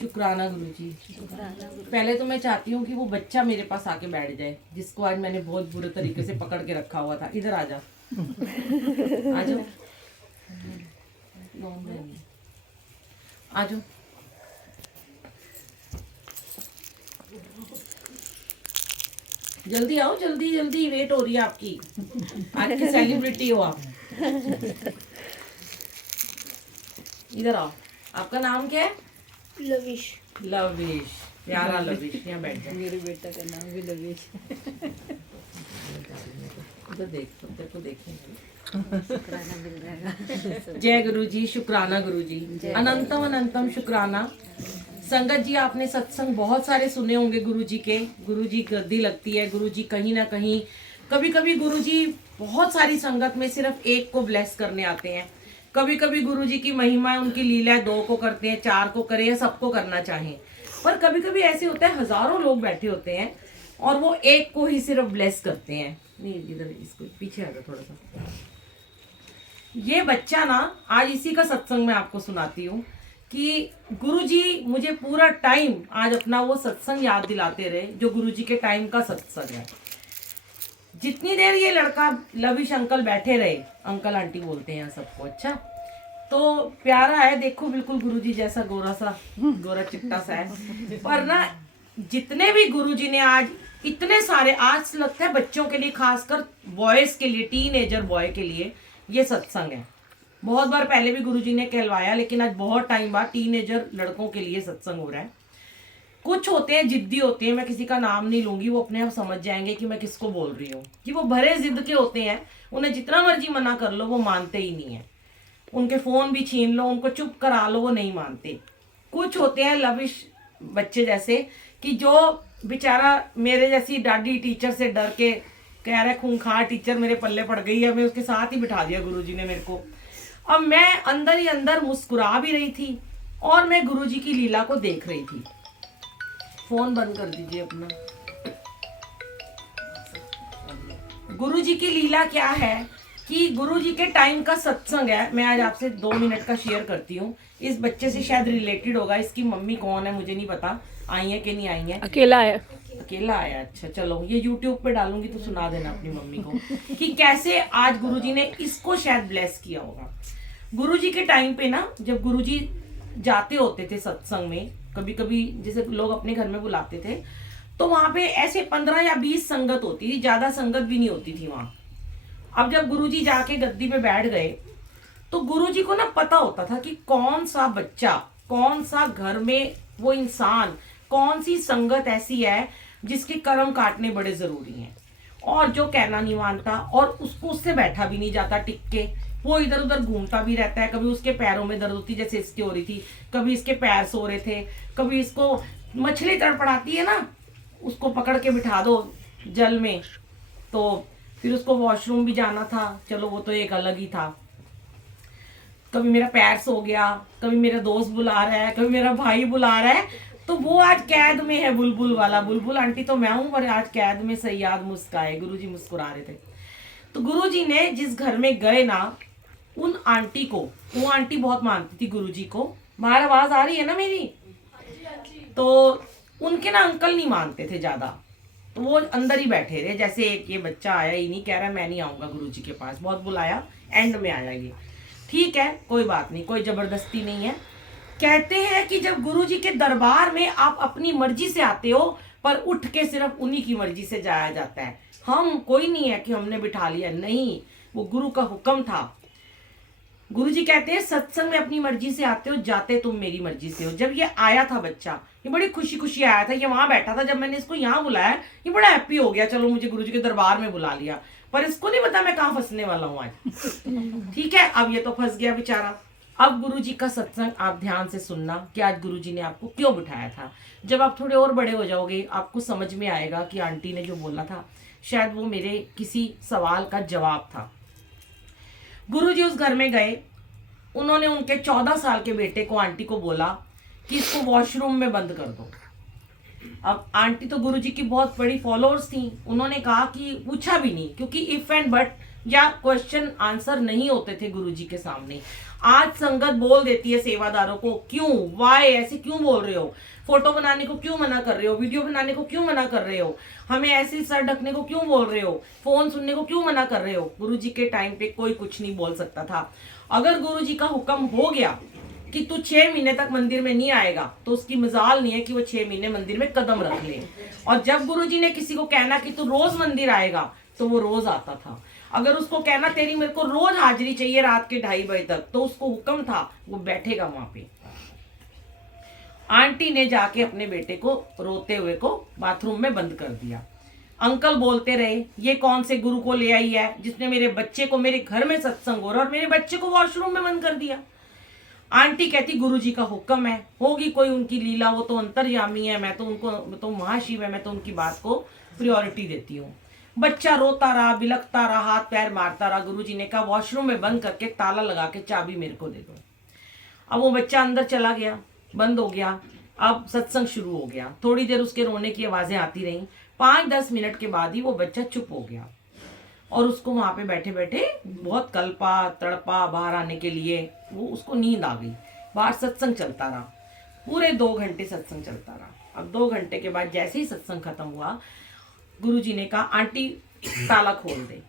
शुक्राना गुरुजी। पहले तो मैं चाहती हूँ कि वो बच्चा मेरे पास आके बैठ जाए जिसको आज मैंने बहुत बुरे तरीके से पकड़ के रखा हुआ था। इधर आ जा, आ जाओ, आ जाओ। जल्दी आओ, जल्दी जल्दी, वेट हो रही है आपकी। आज की सेलिब्रिटी हो आप। इधर आओ। आपका नाम क्या है? लविश। लविश, प्यारा लविश। यहाँ बैठ जाओ। मेरे बेटा का नाम भी लविश। उधर देख, उधर को देखेंगे। शुक्राना मिल जाएगा। जय गुरु जी, शुक्राना गुरु जी, अनंतम अनंतम शुक्राना। संगत जी, आपने सत्संग बहुत सारे सुने होंगे गुरु जी के। गुरु जी गद्दी लगती है, गुरु जी कहीं ना कहीं, कभी कभी गुरु जी बहुत सारी संगत में सिर्फ एक को ब्लेस करने आते हैं। कभी कभी गुरु जी की महिमा है, उनकी लीला है, 2 को करते हैं, 4 को करें या सबको करना चाहें। पर कभी कभी ऐसे होता है हजारों लोग बैठे होते हैं और वो एक को ही सिर्फ ब्लेस करते हैं। नहीं, इधर इसको पीछे आ जाओ थोड़ा सा। ये बच्चा ना, आज इसी का सत्संग मैं आपको सुनाती हूँ कि गुरुजी मुझे पूरा टाइम आज अपना वो सत्संग याद दिलाते रहे जो गुरुजी के टाइम का सत्संग है। जितनी देर ये लड़का लविश अंकल बैठे रहे, अंकल आंटी बोलते हैं सबको, अच्छा तो प्यारा है, देखो बिल्कुल गुरुजी जैसा गोरा चिट्टा सा है। पर ना जितने भी गुरुजी ने आज इतने सारे, आज लगता है बच्चों के लिए, खासकर बॉयज के लिए, टीनेजर बॉय के लिए ये सत्संग है। बहुत बार पहले भी गुरुजी ने कहलवाया, लेकिन आज बहुत टाइम बाद टीनेजर लड़कों के लिए सत्संग हो रहा है। कुछ होते हैं जिद्दी होते हैं, मैं किसी का नाम नहीं लूंगी, वो अपने आप समझ जाएंगे कि मैं किसको बोल रही हूँ, कि वो भरे जिद के होते हैं। उन्हें जितना मर्जी मना कर लो वो मानते ही नहीं है। उनके फोन भी छीन लो, उनको चुप करा लो, वो नहीं मानते। कुछ होते हैं लविश बच्चे जैसे, कि जो बेचारा मेरे जैसी डाडी टीचर से डर के कह रहा है खूंखार टीचर मेरे पल्ले पड़ गई है, मैं उसके साथ ही बिठा दिया गुरुजी ने मेरे को। अब मैं अंदर ही अंदर मुस्कुरा भी रही थी और मैं गुरुजी की लीला को देख रही थी। फोन बंद कर दीजिए अपना। गुरुजी की लीला क्या है कि गुरुजी के टाइम का सत्संग है। मैं आज आपसे 2 मिनट का शेयर करती हूँ। इस बच्चे से शायद रिलेटेड होगा। इसकी मम्मी कौन है मुझे नहीं पता, आई है कि नहीं आई है। अकेला है। अकेला आया, अच्छा चलो, ये YouTube पे डालूंगी तो सुना देना अपनी मम्मी को कि कैसे आज गुरुजी ने इसको शायद ब्लेस किया होगा। गुरुजी के टाइम पे ना, जब गुरुजी जाते होते थे सत्संग में, कभी कभी जैसे लोग अपने घर में बुलाते थे, तो वहां पे ऐसे 15 या 20 संगत होती थी, ज्यादा संगत भी नहीं होती थी वहां। अब जब गुरुजी जाके गद्दी पे बैठ गए तो गुरुजी को ना पता होता था कि कौन सा बच्चा, कौन सा घर में वो इंसान, कौन सी संगत ऐसी है जिसके कर्म काटने बड़े जरूरी हैं, और जो कहना नहीं मानता और उसको उससे बैठा भी नहीं जाता टिक के, वो इधर उधर घूमता भी रहता है। कभी उसके पैरों में दर्द होती, जैसे इसकी हो रही थी, कभी इसके पैर सो रहे थे, कभी इसको मछली तड़पड़ाती है ना, उसको पकड़ के बिठा दो जल में, तो फिर उसको वॉशरूम भी जाना था, चलो वो तो एक अलग ही था। कभी मेरा पैर सो गया, कभी मेरा दोस्त बुला रहा है, कभी मेरा भाई बुला रहा है, तो वो आज कैद में है। बुलबुल वाला, बुलबुल आंटी तो मैं हूं, पर आज कैद में सयाद मुस्काए। गुरुजी मुस्कुरा रहे थे। तो गुरुजी ने जिस घर में गए ना, उन आंटी को, वो आंटी बहुत मानती थी गुरुजी को। बाहर आवाज आ रही है ना मेरी? तो उनके ना अंकल नहीं मानते थे ज्यादा, तो वो अंदर ही बैठे रहे। जैसे एक ये बच्चा आया ही नहीं, कह रहा मैं नहीं आऊंगा गुरुजी के पास, बहुत बुलाया, एंड में आया ये। ठीक है, कोई बात नहीं, कोई जबरदस्ती नहीं है। कहते हैं कि जब गुरुजी के दरबार में आप अपनी मर्जी से आते हो, पर उठ के सिर्फ उन्हीं की मर्जी से जाया जाता है। हम कोई नहीं है कि हमने बिठा लिया, नहीं, वो गुरु का हुक्म था। गुरुजी कहते हैं सत्संग में अपनी मर्जी से आते हो, जाते तुम मेरी मर्जी से हो। जब ये आया था बच्चा, ये बड़ी खुशी खुशी आया था, ये वहां बैठा था। जब मैंने इसको यहाँ बुलाया, ये बड़ा हैप्पी हो गया, चलो मुझे गुरुजी के दरबार में बुला लिया। पर इसको नहीं पता मैं कहाँ फंसने वाला हूँ आज। ठीक है, अब ये तो फंस गया बेचारा। अब गुरुजी का सत्संग आप ध्यान से सुनना कि आज गुरुजी ने आपको क्यों बिठाया था। जब आप थोड़े और बड़े हो जाओगे, आपको समझ में आएगा कि आंटी ने जो बोला था शायद वो मेरे किसी सवाल का जवाब था। गुरुजी उस घर में गए, उन्होंने उनके 14 साल के बेटे को, आंटी को बोला कि इसको वॉशरूम में बंद कर दो। अब आंटी तो गुरुजी की बहुत बड़ी फॉलोअर्स थी, उन्होंने कहा कि पूछा भी नहीं, क्योंकि इफ एंड बट या क्वेश्चन आंसर नहीं होते थे गुरुजी के सामने। आज संगत बोल देती है सेवादारों को, क्यों, वाई, ऐसे क्यों बोल रहे हो, फोटो बनाने को क्यों मना कर रहे हो, वीडियो बनाने को क्यों मना कर रहे हो, हमें ऐसे सर ढकने को क्यों बोल रहे हो, फोन सुनने को क्यों मना कर रहे हो। गुरुजी के टाइम पे कोई कुछ नहीं बोल सकता था। अगर गुरुजी का हुक्म हो गया कि तू 6 महीने तक मंदिर में नहीं आएगा, तो उसकी मजाल नहीं है कि वो 6 महीने मंदिर में कदम रख ले। और जब गुरुजी ने किसी को कहना कि तू रोज मंदिर आएगा, तो वो रोज आता था। अगर उसको कहना तेरी मेरे को रोज हाजिरी चाहिए रात के 2:30 बजे तक, तो उसको हुक्म था, वो बैठेगा वहां पे। आंटी ने जाके अपने बेटे को रोते हुए को बाथरूम में बंद कर दिया। अंकल बोलते रहे, ये कौन से गुरु को ले आई है जिसने मेरे बच्चे को, मेरे घर में सत्संग हो रहा और मेरे बच्चे को वॉशरूम में बंद कर दिया। आंटी कहती गुरुजी का हुक्म है, होगी कोई उनकी लीला, वो तो अंतर्यामी है, मैं तो महाशिव है, मैं तो उनकी बात को प्रायोरिटी देती हूँ। बच्चा रोता रहा, बिलखता रहा, हाथ पैर मारता रहा। गुरुजी ने कहा वॉशरूम में बंद करके ताला लगा के चाबी मेरे को दे दो। अब वो बच्चा अंदर चला गया, बंद हो गया। अब सत्संग शुरू हो गया। थोड़ी देर उसके रोने की आवाजें आती रहीं। 5-10 मिनट के बाद ही वो बच्चा चुप हो गया और उसको वहां पे बैठे बैठे बहुत कल्पा तड़पा बाहर आने के लिए। वो उसको नींद आ गई। बाहर सत्संग चलता रहा, पूरे 2 घंटे सत्संग चलता रहा। अब 2 घंटे के बाद जैसे ही सत्संग खत्म हुआ, गुरुजी ने कहा आंटी ताला खोल दे।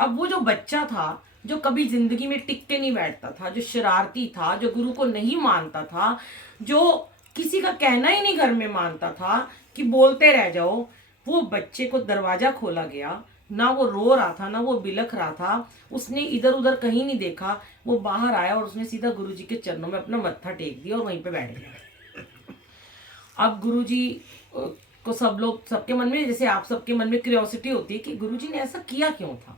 अब वो जो बच्चा था, जो कभी जिंदगी में टिक के नहीं बैठता था, जो शरारती था, जो गुरु को नहीं मानता था, जो किसी का कहना ही नहीं घर में मानता था कि बोलते रह जाओ, वो बच्चे को दरवाजा खोला गया। ना वो रो रहा था, ना वो बिलख रहा था, उसने इधर उधर कहीं नहीं देखा। वो बाहर आया और उसने सीधा गुरुजी के चरणों में अपना मत्था टेक दिया और वहीं पे बैठ गया। अब गुरुजी को सब लोग, सबके मन में, जैसे आप सबके मन में क्यूरियोसिटी होती है कि गुरुजी ने ऐसा किया क्यों था,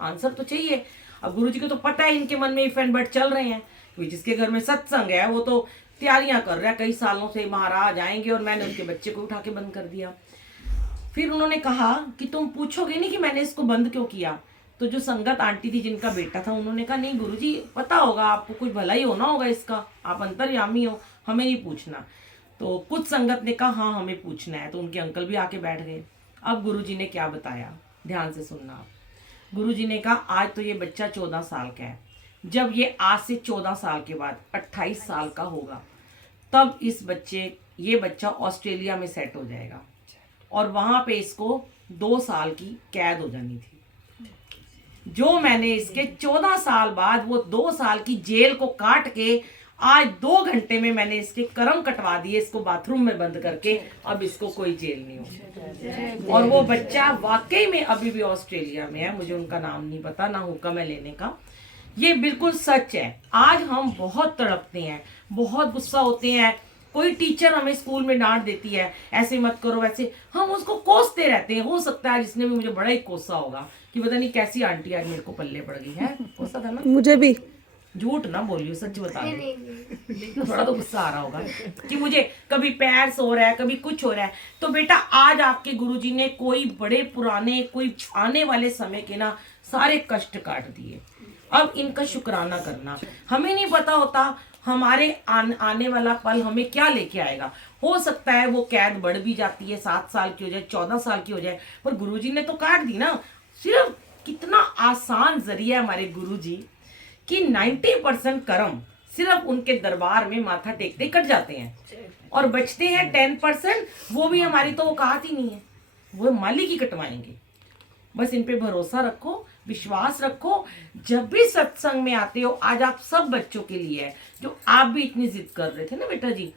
आंसर तो चाहिए। अब गुरुजी को तो पता है इनके मन में इफ एंड बट चल रहे हैं, क्योंकि जिसके घर में सत्संग है वो तो तैयारियां कर रहा है, कई सालों से महाराज आएंगे, और मैंने उनके बच्चे को उठा के बंद कर दिया। फिर उन्होंने कहा कि तुम पूछोगे नहीं कि मैंने इसको बंद क्यों किया। तो जो संगत आंटी थी जिनका बेटा था, उन्होंने कहा नहीं गुरुजी, पता होगा आपको, कुछ भला ही होना होगा इसका, आप अंतर्यामी हो, हमें नहीं पूछना। तो कुछ संगत ने कहा हाँ हमें पूछना है। तो उनके अंकल भी आके बैठ गए। अब गुरुजी ने क्या बताया, ध्यान से सुनना आप। गुरुजी ने कहा आज तो ये बच्चा 14 साल का है, जब ये आज से 14 साल के बाद 28 साल का होगा, तब ये बच्चा ऑस्ट्रेलिया में सेट हो जाएगा और वहां पे इसको 2 साल की कैद हो जानी थी। जो मैंने इसके 14 साल बाद वो 2 साल की जेल को काट के आज 2 घंटे में मैंने इसके कर्म कटवा दिए, इसको बाथरूम में बंद करके। अब इसको कोई जेल नहीं होगी। और वो बच्चा वाकई में अभी भी ऑस्ट्रेलिया में है, मुझे उनका नाम नहीं पता, ना हुक्म है लेने का। ये बिल्कुल सच है। आज हम बहुत तड़पते हैं, बहुत गुस्सा होते हैं, कोई टीचर हमें स्कूल में डांट देती है, ऐसे मत करो वैसे, हम उसको कोसते रहते हैं। हो सकता है जिसने भी मुझे बड़ा ही कोसा होगा कि पता नहीं कैसी आंटी आज मेरे को पल्ले पड़ गई है, कोसा था ना मुझे भी। झूठ ना बोलियो, सच बता दो। थोड़ा तो गुस्सा आ रहा होगा कि मुझे कभी पैर सो रहा है, कभी कुछ हो रहा है। तो बेटा आज आपके गुरुजी ने कोई बड़े पुराने, कोई आने वाले समय के ना सारे कष्ट काट दिए। अब इनका शुक्राना करना। हमें नहीं पता होता हमारे आने वाला पल हमें क्या लेके आएगा। हो सकता है वो कैद बढ़ भी जाती है, 7 साल की हो जाए, 14 साल की हो जाए, पर गुरुजी ने तो काट दी ना। सिर्फ कितना आसान जरिया है हमारे गुरुजी कि 90% कर्म सिर्फ उनके दरबार में माथा टेकते कट जाते हैं और बचते हैं 10%, वो भी हमारी तो औकात ही नहीं है, वो मालिक ही कटवाएंगे। बस इन पे भरोसा रखो, विश्वास रखो। जब भी सत्संग में आते हो, आज आप सब बच्चों के लिए है, जो आप भी इतनी जिद कर रहे थे ना बेटा जी,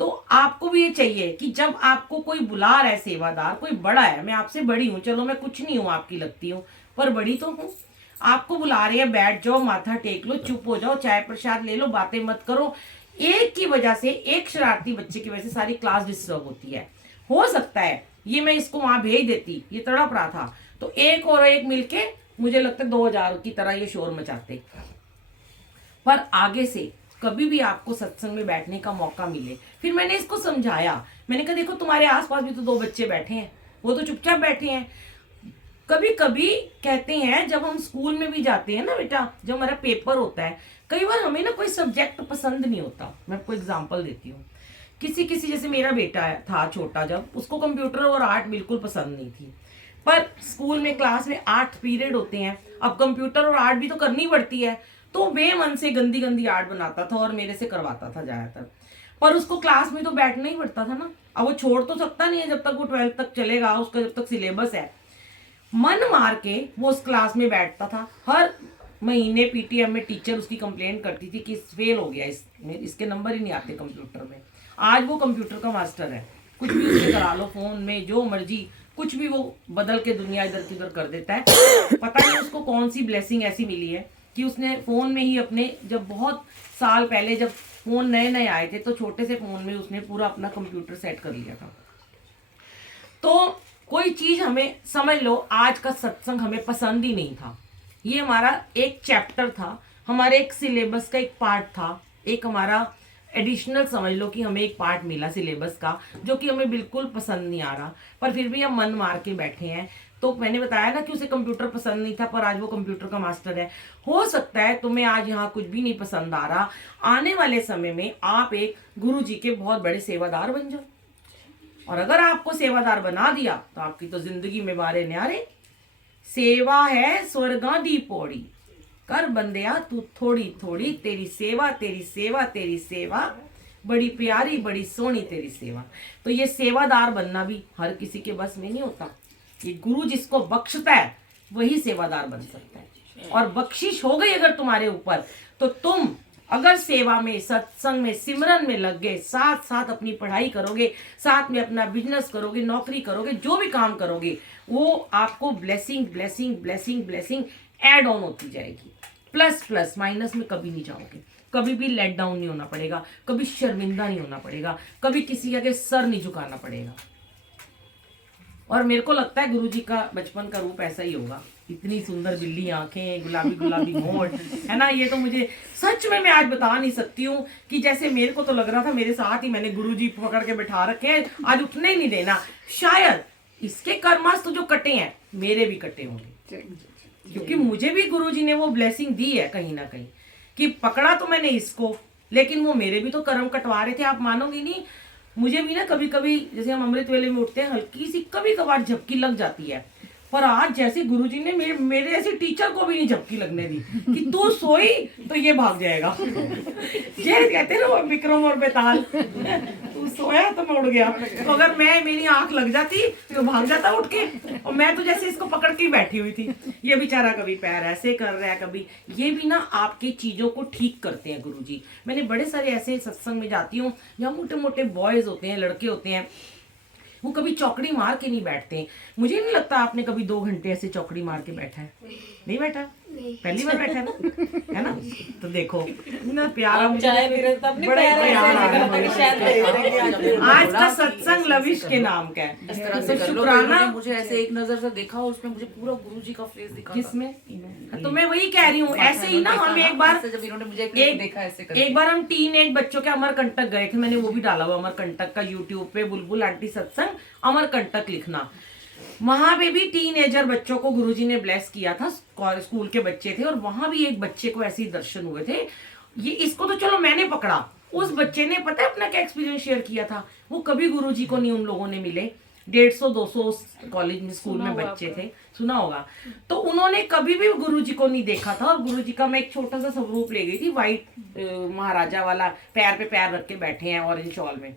तो आपको भी ये चाहिए कि जब आपको कोई बुला रहा है, सेवादार कोई बड़ा है, मैं आपसे बड़ी हूँ, चलो मैं कुछ नहीं हूँ आपकी लगती हूँ, पर बड़ी तो हूँ, आपको बुला रहे हैं, बैठ जाओ, माथा टेक लो, चुप हो जाओ, चाय प्रसाद ले लो, बातें मत करो। एक की वजह से, एक शरारती बच्चे की वजह से सारी क्लास डिस्टर्ब होती है। हो सकता है ये मैं इसको वहां भेज देती, ये तड़प रहा था, तो एक और एक मिलके मुझे लगता है 2000 की तरह ये शोर मचाते। पर आगे से कभी भी आपको सत्संग में बैठने का मौका मिले, फिर मैंने इसको समझाया, मैंने कहा देखो तुम्हारे आसपास भी तो 2 बच्चे बैठे हैं, वो तो चुपचाप बैठे हैं। कभी कभी कहते हैं जब हम स्कूल में भी जाते हैं ना बेटा, जब हमारा पेपर होता है, कई बार हमें ना कोई सब्जेक्ट पसंद नहीं होता। मैं आपको एग्जांपल देती हूँ। किसी जैसे मेरा बेटा था छोटा, जब उसको कंप्यूटर और आर्ट बिल्कुल पसंद नहीं थी, पर स्कूल में क्लास में 8 पीरियड होते हैं, अब कंप्यूटर और आर्ट भी तो करनी पड़ती है, तो बेमन से गंदी गंदी आर्ट बनाता था और मेरे से करवाता था ज्यादातर। पर उसको क्लास में तो बैठना ही पड़ता था ना, अब वो छोड़ तो सकता नहीं है जब तक वो 12th तक चलेगा, उसका जब तक सिलेबस है। मन मार के वो उस क्लास में बैठता था। हर महीने पीटीएम में टीचर उसकी कंप्लेंट करती थी कि फेल हो गया, इसके नंबर ही नहीं आते कंप्यूटर में। आज वो कंप्यूटर का मास्टर है, कुछ भी उससे करा लो फोन में, जो मर्जी कुछ भी वो बदल के दुनिया इधर से उधर कर देता है। पता नहीं उसको कौन सी ब्लेसिंग ऐसी मिली है कि उसने फोन में ही अपने, जब बहुत साल पहले जब फोन नए नए आए थे तो छोटे से फोन में उसने पूरा अपना कंप्यूटर सेट कर लिया था। तो कोई चीज हमें समझ लो, आज का सत्संग हमें पसंद ही नहीं था। ये हमारा एक चैप्टर था, हमारे एक सिलेबस का एक पार्ट था, एक हमारा एडिशनल समझ लो कि हमें एक पार्ट मिला सिलेबस का, जो कि हमें बिल्कुल पसंद नहीं आ रहा, पर फिर भी हम मन मार के बैठे हैं। तो मैंने बताया ना कि उसे कंप्यूटर पसंद नहीं था, पर आज वो कंप्यूटर का मास्टर है। हो सकता है तुम्हें आज यहाँ कुछ भी नहीं पसंद आ रहा, आने वाले समय में आप एक गुरु जी के बहुत बड़े सेवादार बन जाओ। और अगर आपको सेवादार बना दिया तो आपकी तो जिंदगी में बारे न्यारे। सेवा है स्वर्गा दी पौड़ी, कर बंदिया तू थोड़ी थोड़ी, तेरी सेवा तेरी सेवा तेरी सेवा, बड़ी प्यारी बड़ी सोहनी तेरी सेवा। तो ये सेवादार बनना भी हर किसी के बस में नहीं होता। ये गुरु जिसको बख्शता है वही सेवादार बन सकता है। और बख्शिश हो गई अगर तुम्हारे ऊपर, तो तुम अगर सेवा में, सत्संग में, सिमरन में लग गए, साथ साथ अपनी पढ़ाई करोगे, साथ में अपना बिजनेस करोगे, नौकरी करोगे, जो भी काम करोगे, वो आपको blessing blessing blessing blessing add on होती जाएगी। प्लस प्लस, माइनस में कभी नहीं जाओगे। कभी भी लेट डाउन नहीं होना पड़ेगा, कभी शर्मिंदा नहीं होना पड़ेगा, कभी किसी के आगे सर नहीं झुकाना पड़ेगा। और मेरे को लगता है गुरुजी का बचपन का रूप ऐसा ही होगा, इतनी सुंदर बिल्ली आंखें, गुलाबी गुलाबी होंठ, है ना। ये तो मुझे सच में मैं आज बता नहीं सकती हूँ कि जैसे मेरे को तो लग रहा था मेरे साथ ही मैंने गुरुजी पकड़ के बैठा रखे हैं, आज उठने ही नहीं देना। शायद इसके कर्मास तो जो कटे हैं मेरे भी कटे होंगे, क्योंकि मुझे भी गुरुजी ने वो ब्लेसिंग दी है कहीं ना कहीं, कि पकड़ा तो मैंने इसको, लेकिन वो मेरे भी तो कर्म कटवा रहे थे। आप मानोगे नहीं, मुझे भी ना कभी कभी, जैसे हम अमृत वेले में उठते हैं, हल्की सी कभी कभार झपकी लग जाती है। पर आज जैसे गुरुजी ने मेरे ऐसे टीचर को भी नहीं झपकी लगने दी कि तू सोई तो ये भाग जाएगा। ये कहते ना वो विक्रम और बेताल, तू सोया तो मैं उड़ गया। तो अगर मेरी आंख लग जाती तो भाग जाता उठ के, और मैं तो जैसे इसको पकड़ के ही बैठी हुई थी। ये बेचारा कभी पैर ऐसे कर रहा है, कभी ये भी ना आपकी चीजों को ठीक करते हैं गुरुजी। मैंने बड़े सारे ऐसे सत्संग में जाती हूँ जहाँ मोटे मोटे बॉयज होते हैं, लड़के होते हैं, वो कभी चौकड़ी मार के नहीं बैठते। मुझे नहीं लगता आपने कभी 2 घंटे ऐसे चौकड़ी मार के बैठा है, नहीं बैठा? पहली बार बैठा है ना? तो देखो ना प्यारा, मुझे बड़ा प्यार आ रहा। आज का सत्संग लविश के नाम का है। इस तरह से शुक्राना। मुझे ऐसे एक नजर से देखा, उसमें मुझे पूरा गुरुजी का फेस दिखा। किसमें? तो मैं वही कह रही हूँ, ऐसे ही ना हम एक बार, जब इन्होंने मुझे देखा ऐसे एक बार हम टीनेज बच्चों के अमरकंटक गए थे, मैंने वो भी डाला हुआ अमरकंटक का यूट्यूब पे, बुलबुल आंटी सत्संग अमरकंटक लिखना। वहां पे भी टीनेजर बच्चों को गुरुजी ने ब्लेस किया था, स्कूल के बच्चे थे, और वहां भी एक बच्चे को ऐसे ही दर्शन हुए थे। ये इसको तो चलो मैंने पकड़ा, उस बच्चे ने पता है अपना क्या एक्सपीरियंस शेयर किया था। वो कभी गुरुजी को नहीं उन लोगों ने मिले, 150-200 कॉलेज में स्कूल में बच्चे थे, सुना होगा। तो उन्होंने कभी भी गुरुजी को नहीं देखा था। और गुरुजी का मैं एक छोटा सा स्वरूप ले गई थी, व्हाइट महाराजा वाला, पैर पे पैर रख के बैठे हैं ऑरेंज शॉल में।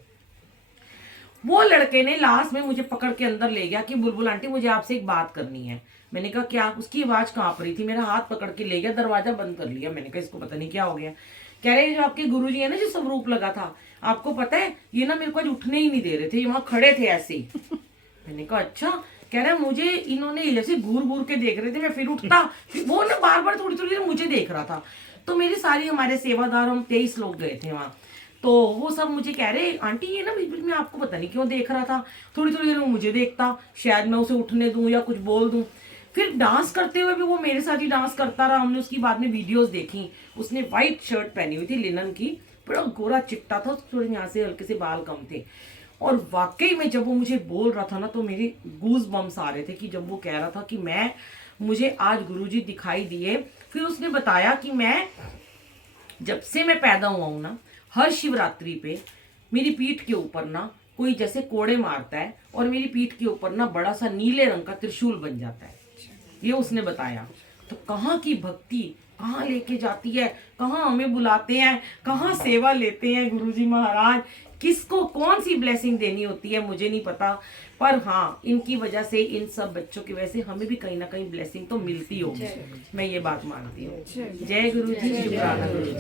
वो लड़के ने लास्ट में मुझे पकड़ के अंदर ले गया कि बुलबुल आंटी मुझे आपसे एक बात करनी है। मैंने कहा क्या? उसकी आवाज कांप रही थी, मेरा हाथ पकड़ के ले गया, दरवाजा बंद कर लिया। मैंने कहा इसको पता नहीं क्या हो गया। कह रहे जो आपके गुरुजी है ना, जो स्वरूप लगा था, आपको पता है ये ना मेरे को आज उठने ही नहीं दे रहे थे, ये वहां खड़े थे ऐसे ही। मैंने कहा अच्छा। कह रहे मुझे इन्होंने जैसे घूर घूर के देख रहे थे, मैं फिर उठता, वो ना बार बार थोड़ी थोड़ी देर मुझे देख रहा था। तो मेरी सारी, हमारे सेवादार, हम 23 लोग गए थे वहां, तो वो सब मुझे कह रहे आंटी ये ना बीच में आपको पता नहीं क्यों देख रहा था, थोड़ी थोड़ी देर में मुझे देखता, शायद मैं उसे उठने दूं या कुछ बोल दूं। फिर डांस करते हुए भी वो मेरे साथ ही डांस करता रहा। हमने उसकी बाद में वीडियोस देखी, उसने व्हाइट शर्ट पहनी हुई थी लिनन की, बड़ा गोरा चिट्टा था, थोड़े यहाँ से हल्के से बाल कम थे। और वाकई में जब वो मुझे बोल रहा था ना, तो मेरे गूज बम्स आ रहे थे कि जब वो कह रहा था कि मुझे आज गुरुजी दिखाई दिए। फिर उसने बताया कि मैं जब से मैं पैदा हुआ हूं ना, हर शिवरात्रि पे मेरी पीठ के ऊपर ना कोई जैसे कोड़े मारता है, और मेरी पीठ के ऊपर ना बड़ा सा नीले रंग का त्रिशूल बन जाता है। ये उसने बताया। तो कहाँ की भक्ति, कहाँ लेके जाती है, कहाँ हमें बुलाते हैं, कहाँ सेवा लेते हैं गुरुजी महाराज, किसको कौन सी ब्लेसिंग देनी होती है मुझे नहीं पता, पर हाँ इनकी वजह से, इन सब बच्चों की वजह से हमें भी कहीं ना कहीं ब्लेसिंग तो मिलती होगी, मैं ये बात मानती हूँ। जय गुरु जी, शुक्राना गुरु जी।